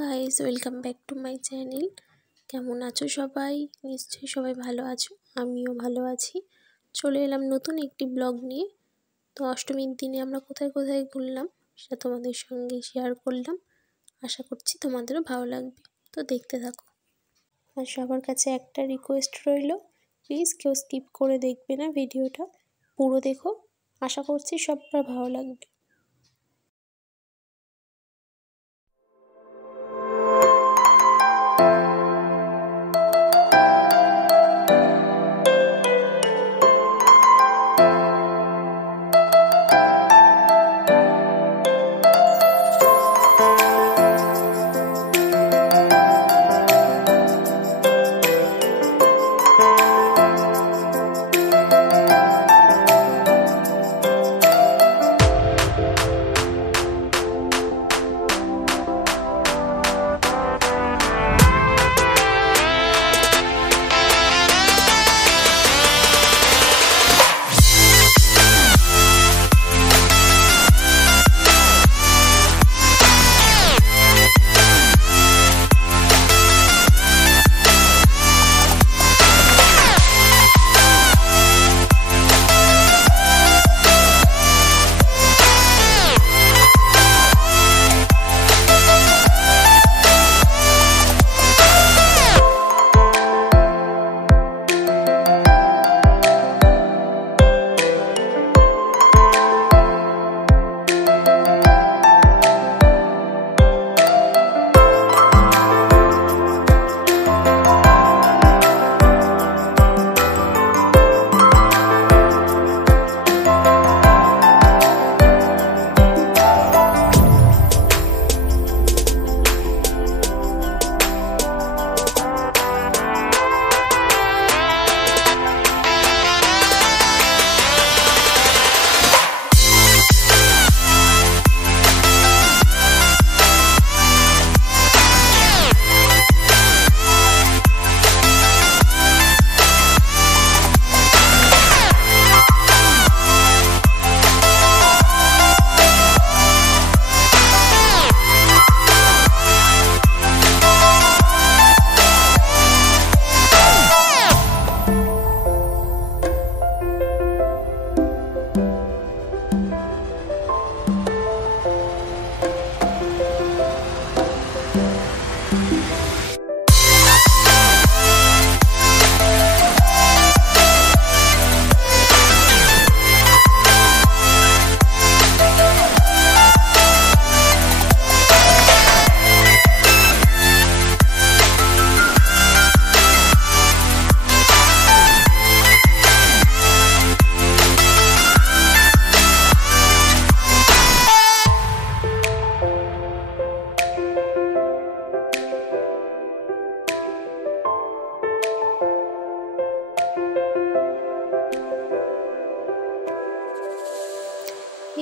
Guys, welcome back to my channel. কেমন আছো সবাই? নিশ্চয়ই সবাই ভালো আছো, আমিও ভালো আছি। চলে এলাম নতুন একটি ব্লগ নিয়ে। তো অষ্টমীর দিনে আমরা কোথায় কোথায় ঘুরলাম সেটা তোমাদের সঙ্গে শেয়ার করলাম। আশা করছি তোমাদেরও ভালো লাগবে, তো দেখতে থাকো। আর সবার কাছে একটা রিকোয়েস্ট রইল, প্লিজ কেউ স্কিপ করে দেখবে না, ভিডিওটা পুরো দেখো। আশা করছি সবার ভালো লাগবে।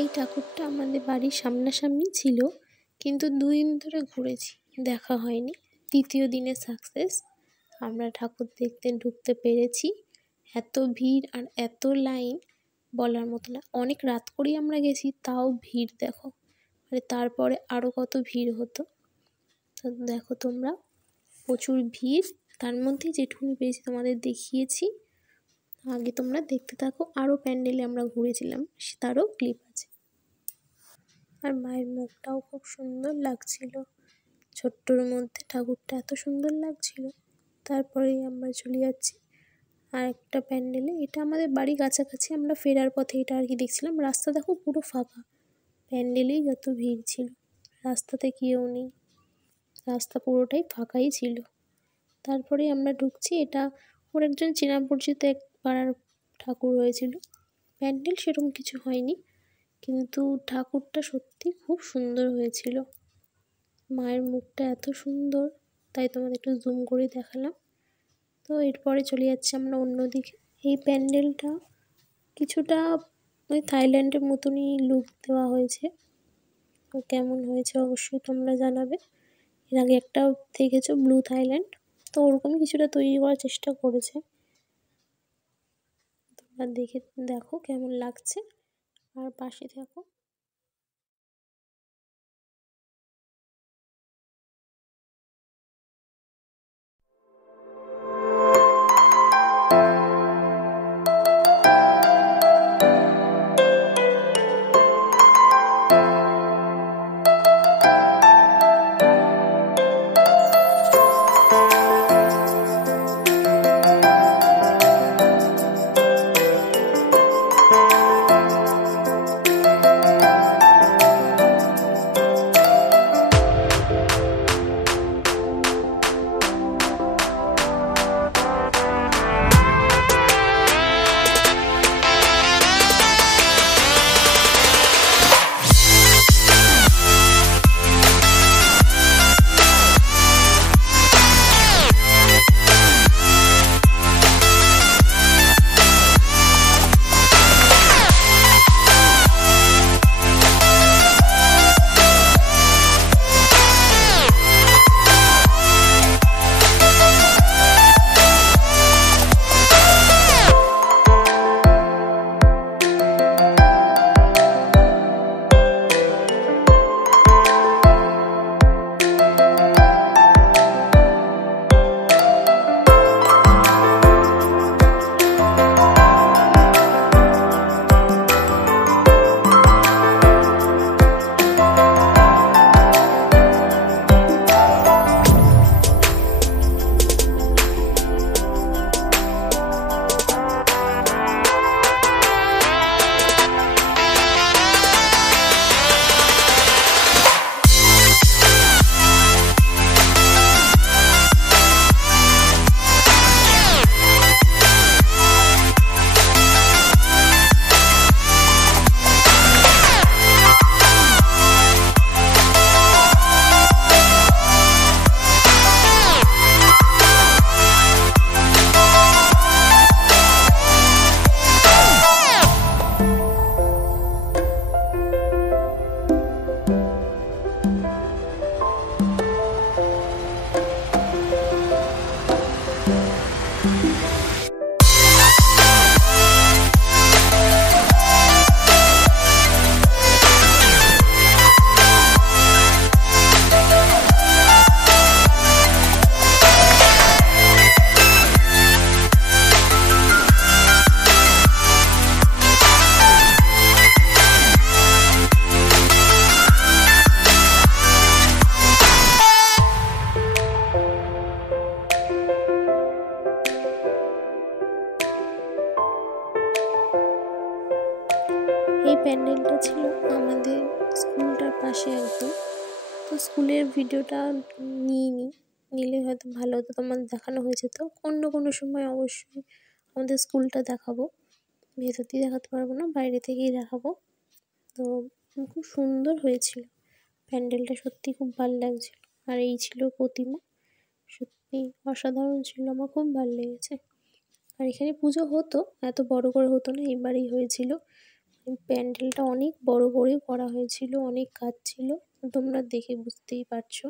এই ঠাকুরটা আমাদের বাড়ির সামনাসামনি ছিল, কিন্তু 2 দিন ধরে ঘুরেছি, দেখা হয়নি। তৃতীয় দিনে সাকসেস, আমরা ঠাকুর দেখতে ঢুকতে পেরেছি। এত ভিড় আর এত লাইন বলার মতো না। অনেক রাত করেই আমরা গেছি, তাও ভিড় দেখো। মানে তারপরে আরও কত ভিড় হতো। তো দেখো তোমরা, প্রচুর ভিড়। তার মধ্যে যেটুকুনি পেয়েছি তোমাদের দেখিয়েছি। আগে তোমরা দেখতে থাকো, আরও প্যান্ডেলে আমরা ঘুরেছিলাম, তারও ক্লিপ আছে। আর মায়ের মুখটাও খুব সুন্দর লাগছিল, ছোট্টর মধ্যে ঠাকুরটা এত সুন্দর লাগছিল। তারপরেই আমরা চলে যাচ্ছি আর একটা প্যান্ডেলে, এটা আমাদের বাড়ি কাছাকাছি। আমরা ফেরার পথে এটা আর কি দেখছিলাম। রাস্তা দেখো পুরো ফাঁকা, প্যান্ডেলেই যত ভিড় ছিল, রাস্তাতে কেউ নেই, রাস্তা পুরোটাই ফাঁকাই ছিল। তারপরে আমরা ঢুকছি। এটা ওর একজন চেনা পরিচিত এক পাড়ার ঠাকুর হয়েছিল। প্যান্ডেল সেরকম কিছু হয়নি, কিন্তু ঠাকুরটা সত্যি খুব সুন্দর হয়েছিল। মায়ের মুখটা এত সুন্দর, তাই তোমাদের একটু জুম করে দেখালাম। তো এরপরে চলে যাচ্ছি আমরা অন্যদিকে। এই প্যান্ডেলটা কিছুটা ওই থাইল্যান্ডের মতনই লুক দেওয়া হয়েছে। তো কেমন হয়েছে অবশ্যই তোমরা জানাবে। এর আগে একটা দেখেছো ব্লু থাইল্যান্ড, তো ওরকমই কিছুটা তৈরি করার চেষ্টা করেছে। তোমরা দেখো কেমন লাগছে, আর পাশে থাকো। স্কুলের ভিডিওটা নিইনি, নিলে হয়তো ভালো হতো। তোমাদের দেখানো হয়েছে তো, অন্য কোনো সময় অবশ্যই আমাদের স্কুলটা দেখাবো। ভেতর দিয়ে দেখাতে পারবো না, বাইরে থেকেই দেখাবো। তো খুব সুন্দর হয়েছিল প্যান্ডেলটা, সত্যি খুব ভালো লাগছিল। আর এই ছিল প্রতিমা, সত্যি অসাধারণ ছিল, আমার খুব ভালো লেগেছে। আর এখানে পুজো হতো, এত বড় করে হতো না, এবারেই হয়েছিল। প্যান্ডেলটা অনেক বড় করেও করা হয়েছিল, অনেক কাজ ছিল, তোমরা দেখে বুঝতেই পারছো।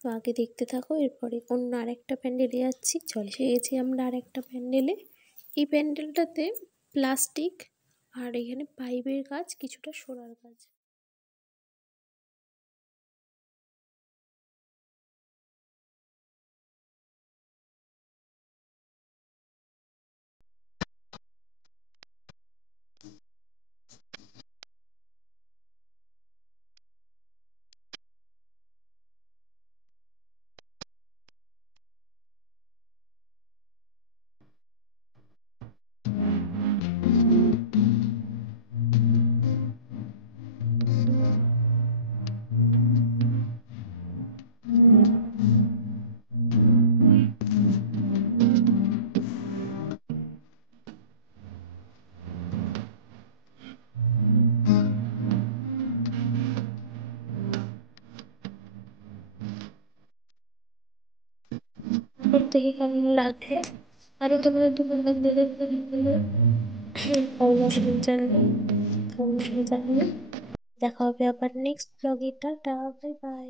তো আগে দেখতে থাকো, এরপরে অন্য আরেকটা প্যান্ডেলে যাচ্ছি। চলে এসেছি আমরা আরেকটা প্যান্ডেলে। এই প্যান্ডেলটাতে প্লাস্টিক আর এখানে পাইপের কাজ, কিছুটা সোলার কাজ। প্রত্যেকে কেমন লাগছে আরো তোমাদের অবশ্যই জানাবে, অবশ্যই জানাবে। দেখা হবে আবার নেক্সট ব্লগে। Tata, bye bye.